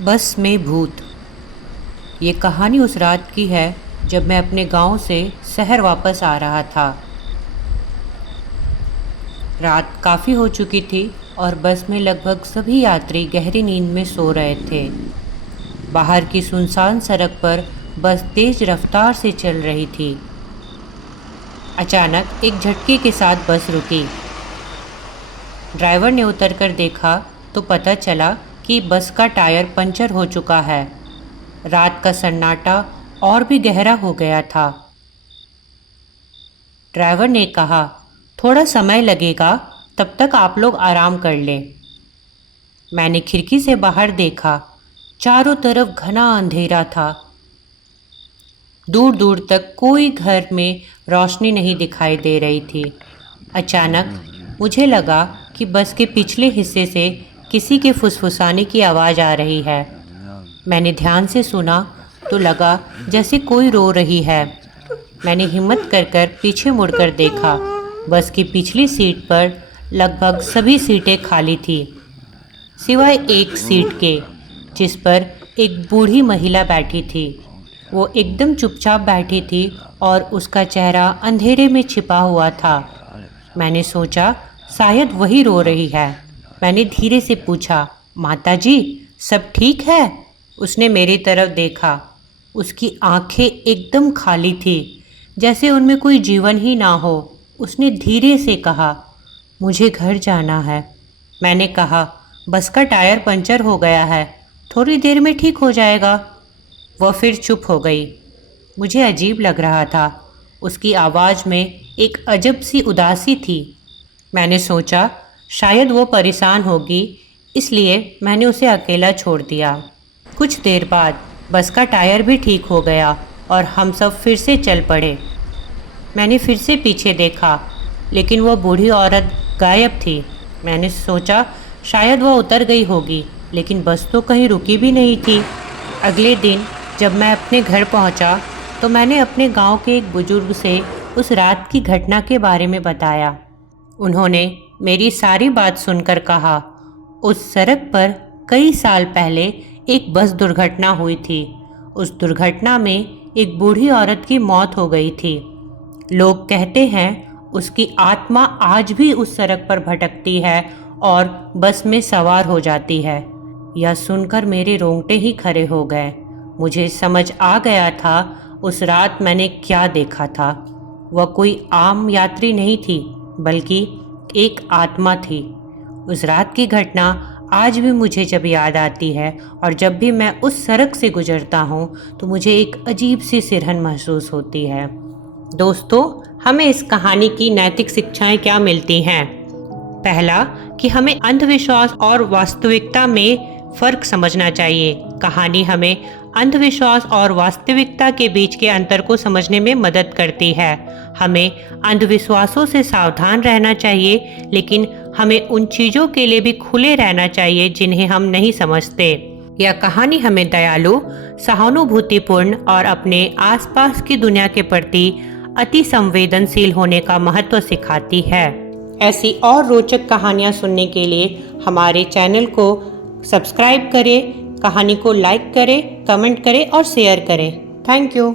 बस में भूत। ये कहानी उस रात की है जब मैं अपने गांव से शहर वापस आ रहा था। रात काफ़ी हो चुकी थी और बस में लगभग सभी यात्री गहरी नींद में सो रहे थे। बाहर की सुनसान सड़क पर बस तेज रफ्तार से चल रही थी। अचानक एक झटके के साथ बस रुकी। ड्राइवर ने उतरकर देखा तो पता चला कि बस का टायर पंचर हो चुका है। रात का सन्नाटा और भी गहरा हो गया था। ड्राइवर ने कहा, थोड़ा समय लगेगा, तब तक आप लोग आराम कर लें। मैंने खिड़की से बाहर देखा। चारों तरफ घना अंधेरा था। दूर दूर तक कोई घर में रोशनी नहीं दिखाई दे रही थी। अचानक मुझे लगा कि बस के पिछले हिस्से से किसी के फुसफुसाने की आवाज़ आ रही है। मैंने ध्यान से सुना तो लगा जैसे कोई रो रही है। मैंने हिम्मत कर पीछे मुड़कर देखा। बस की पिछली सीट पर लगभग सभी सीटें खाली थी, सिवाय एक सीट के, जिस पर एक बूढ़ी महिला बैठी थी। वो एकदम चुपचाप बैठी थी और उसका चेहरा अंधेरे में छिपा हुआ था। मैंने सोचा शायद वही रो रही है। मैंने धीरे से पूछा, माता जी, सब ठीक है? उसने मेरी तरफ देखा। उसकी आंखें एकदम खाली थी, जैसे उनमें कोई जीवन ही ना हो। उसने धीरे से कहा, मुझे घर जाना है। मैंने कहा, बस का टायर पंचर हो गया है, थोड़ी देर में ठीक हो जाएगा। वह फिर चुप हो गई। मुझे अजीब लग रहा था। उसकी आवाज़ में एक अजब सी उदासी थी। मैंने सोचा शायद वो परेशान होगी, इसलिए मैंने उसे अकेला छोड़ दिया। कुछ देर बाद बस का टायर भी ठीक हो गया और हम सब फिर से चल पड़े। मैंने फिर से पीछे देखा, लेकिन वह बूढ़ी औरत गायब थी। मैंने सोचा शायद वह उतर गई होगी, लेकिन बस तो कहीं रुकी भी नहीं थी। अगले दिन जब मैं अपने घर पहुंचा, तो मैंने अपने गांव के एक बुजुर्ग से उस रात की घटना के बारे में बताया। उन्होंने मेरी सारी बात सुनकर कहा, उस सड़क पर कई साल पहले एक बस दुर्घटना हुई थी। उस दुर्घटना में एक बूढ़ी औरत की मौत हो गई थी। लोग कहते हैं उसकी आत्मा आज भी उस सड़क पर भटकती है और बस में सवार हो जाती है। यह सुनकर मेरे रोंगटे ही खड़े हो गए। मुझे समझ आ गया था उस रात मैंने क्या देखा था। वह कोई आम यात्री नहीं थी, बल्कि एक आत्मा थी। उस रात की घटना आज भी मुझे जब याद आती है और जब भी मैं उस सड़क से गुजरता हूँ, तो मुझे एक अजीब सी सिरहन महसूस होती है। दोस्तों, हमें इस कहानी की नैतिक शिक्षाएं क्या मिलती हैं? पहला, कि हमें अंधविश्वास और वास्तविकता में फ़र्क समझना चाहिए। कहानी हमें अंधविश्वास और वास्तविकता के बीच के अंतर को समझने में मदद करती है। हमें अंधविश्वासों से सावधान रहना चाहिए, लेकिन हमें उन चीज़ों के लिए भी खुले रहना चाहिए जिन्हें हम नहीं समझते। यह कहानी हमें दयालु, सहानुभूतिपूर्ण और अपने आसपास की दुनिया के प्रति अति संवेदनशील होने का महत्व सिखाती है। ऐसी और रोचक कहानियाँ सुनने के लिए हमारे चैनल को सब्सक्राइब करें, कहानी को लाइक करें, कमेंट करें और शेयर करें। Thank you.